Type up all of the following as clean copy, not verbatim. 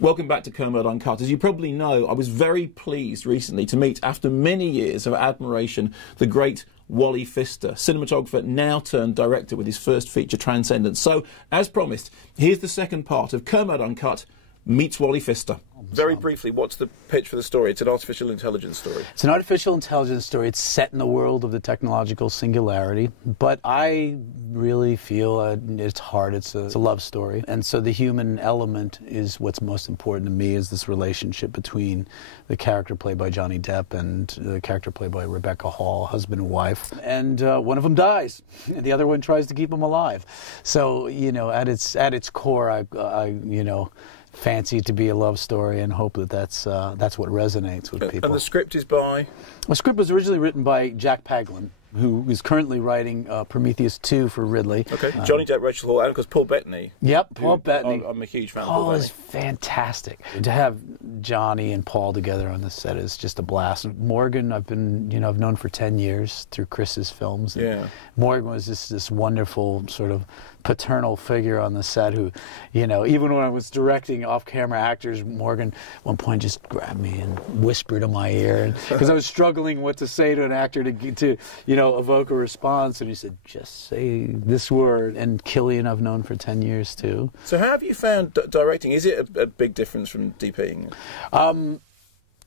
Welcome back to Kermode Uncut. As you probably know, I was very pleased recently to meet, after many years of admiration, the great Wally Pfister, cinematographer now turned director with his first feature, Transcendence. So, as promised, here's the second part of Kermode Uncut meets Wally Pfister. Very briefly, what's the pitch for the story? It's an artificial intelligence story. It's an artificial intelligence story. It's set in the world of the technological singularity, but I really feel it's hard. It's a love story, and so the human element is what's most important to me, is this relationship between the character played by Johnny Depp and the character played by Rebecca Hall, husband and wife, and one of them dies, and the other one tries to keep him alive. So, you know, at its core, I you know, fancy it to be a love story and hope that that's what resonates with people. And the script is by? The script was originally written by Jack Paglin, who is currently writing Prometheus 2 for Ridley. Okay, Johnny Depp, Rachel Hall, and of course Paul Bettany. Yep, Paul Bettany. I'm a huge fan of Paul Bettany. Paul is fantastic. To have Johnny and Paul together on this set is just a blast. Morgan, I've known for 10 years through Chris's films. Yeah. Morgan was this wonderful sort of paternal figure on the set who, you know, even when I was directing off-camera actors, Morgan at one point just grabbed me and whispered in my ear, because I was struggling what to say to an actor to you know, evoke a response, and he said, just say this word. And Killian I've known for 10 years too. So how have you found directing? Is it a big difference from DPing?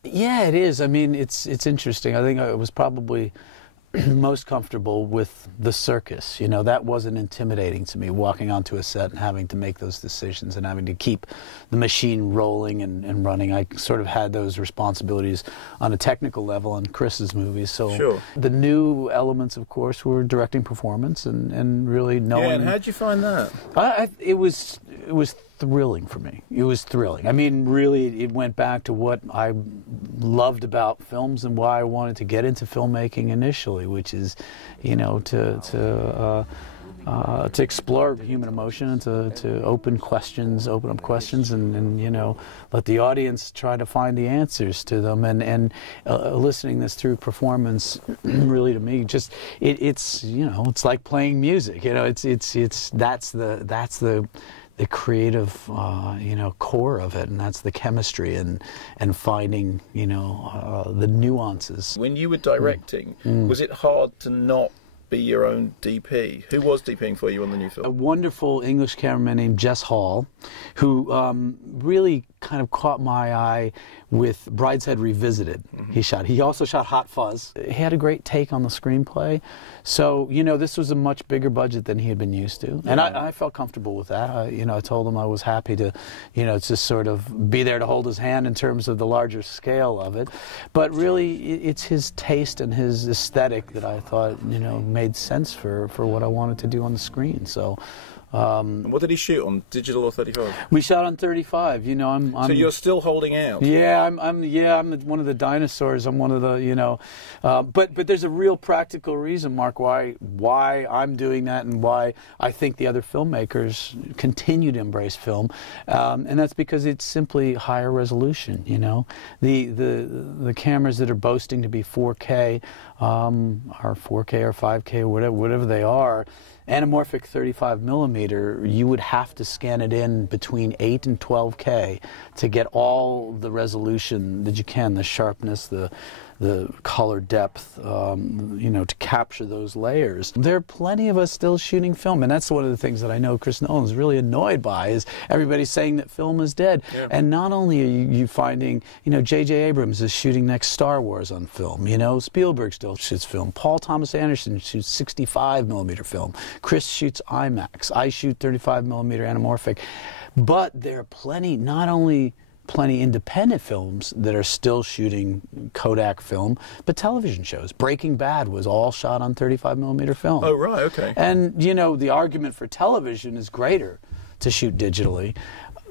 Yeah, it is. I mean, it's interesting. I think I was probably most comfortable with the circus. You know, that wasn't intimidating to me, walking onto a set and having to make those decisions and having to keep the machine rolling and running. I sort of had those responsibilities on a technical level in Chris's movies. So sure. The new elements, of course, were directing performance and really knowing. Yeah, and how'd you find that? It was thrilling for me. It was thrilling. I mean, really, it went back to what I loved about films and why I wanted to get into filmmaking initially, which is, you know, to explore human emotion and to open up questions and you know, let the audience try to find the answers to them, and eliciting this through performance really, to me, just it's you know, it's like playing music. You know, that's the creative, you know, core of it, and that's the chemistry and finding, you know, the nuances. When you were directing, was it hard to not be your own DP? Who was DPing for you on the new film? A wonderful English cameraman named Jess Hall, who really kind of caught my eye with Brideshead Revisited. He also shot Hot Fuzz. He had a great take on the screenplay. So, you know, this was a much bigger budget than he had been used to. And I felt comfortable with that. You know, I told him I was happy to, you know, just sort of be there to hold his hand in terms of the larger scale of it. But really, it's his taste and his aesthetic that I thought, you know, made sense for what I wanted to do on the screen. So. And what did he shoot on, digital or 35? We shot on 35. You know, I'm so you're still holding out. Yeah, I'm one of the dinosaurs. I'm one of the, you know, but there's a real practical reason, Mark, why I'm doing that and why I think the other filmmakers continue to embrace film, and that's because it's simply higher resolution. You know, the cameras that are boasting to be 4K are 4K or 5K or whatever they are. Anamorphic 35 millimeter, you would have to scan it in between 8 and 12K to get all the resolution that you can, the sharpness, the color depth, you know, to capture those layers. There are plenty of us still shooting film, and that's one of the things that I know Chris Nolan's really annoyed by, is everybody saying that film is dead. Yeah. And not only are you finding, you know, J.J. Abrams is shooting next Star Wars on film, you know, Spielberg still shoots film, Paul Thomas Anderson shoots 65 millimeter film, Chris shoots IMAX, I shoot 35 millimeter anamorphic. But there are plenty, not only plenty independent films that are still shooting Kodak film, but television shows. Breaking Bad was all shot on 35 millimeter film. Oh, right, okay. And, you know, the argument for television is greater to shoot digitally,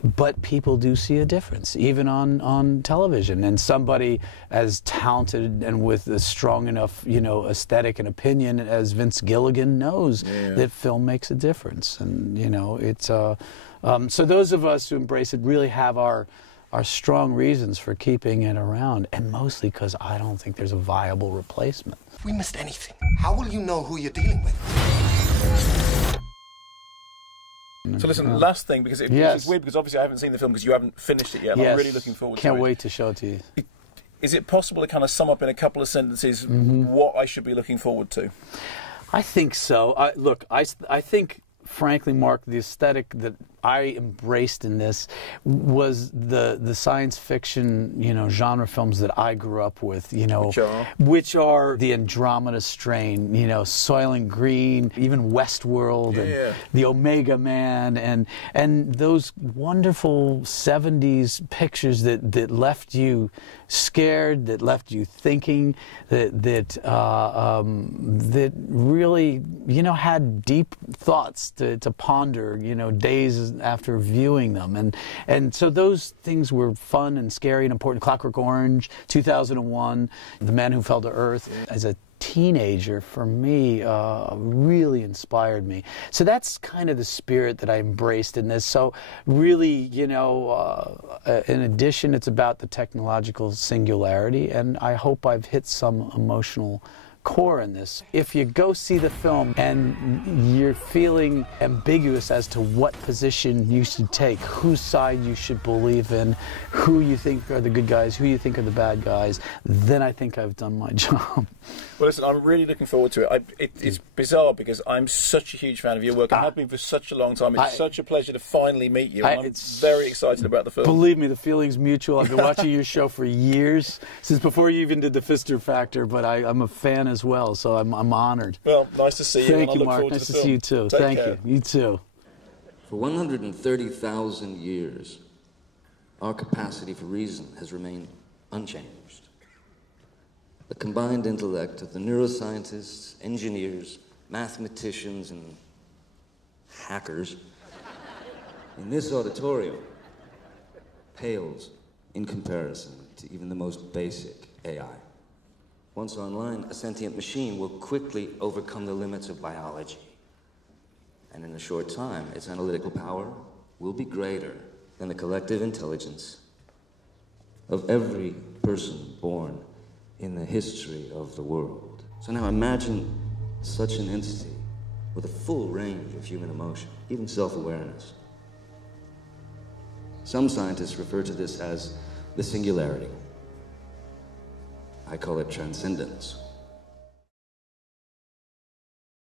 but people do see a difference, even on television. And somebody as talented and with a strong enough, you know, aesthetic and opinion as Vince Gilligan knows that film makes a difference. And, you know, it's, so those of us who embrace it really have our strong reasons for keeping it around, and mostly because I don't think there's a viable replacement. If we missed anything, how will you know who you're dealing with? So listen, last thing, because it's weird, because obviously I haven't seen the film because you haven't finished it yet. And I'm really looking forward to it. Can't wait to show it to you. Is it possible to kind of sum up in a couple of sentences what I should be looking forward to? I think so. Look, I think, frankly, Mark, the aesthetic that I embraced in this was the science fiction, genre films that I grew up with, which are the Andromeda Strain, Soylent Green, even Westworld, and the Omega Man, and those wonderful 70s pictures that left you scared, that left you thinking, that really, had deep thoughts to ponder, days after viewing them, and so those things were fun and scary and important. Clockwork Orange, 2001, The Man Who Fell to Earth. As a teenager, for me, really inspired me. So that's kind of the spirit that I embraced in this. So really, in addition, it's about the technological singularity, and I hope I've hit some emotional core in this. If you go see the film and you're feeling ambiguous as to what position you should take, whose side you should believe in, who you think are the good guys, who you think are the bad guys, then I think I've done my job. Well, listen, I'm really looking forward to it. It's bizarre because I'm such a huge fan of your work. I have been for such a long time. It's such a pleasure to finally meet you. I'm very excited about the film. Believe me, the feeling's mutual. I've been watching your show for years, since before you even did the Pfister Factor, but I'm a fan as well, so I'm honored. Well, nice to see you. Thank you, and I look Mark. forward Nice to to see you too. Thank you. You too. For 130,000 years, our capacity for reason has remained unchanged. The combined intellect of the neuroscientists, engineers, mathematicians, and hackers in this auditorium pales in comparison to even the most basic AI. Once online, a sentient machine will quickly overcome the limits of biology. And in a short time, its analytical power will be greater than the collective intelligence of every person born in the history of the world. So now imagine such an entity with a full range of human emotion, even self-awareness. Some scientists refer to this as the singularity. I call it transcendence.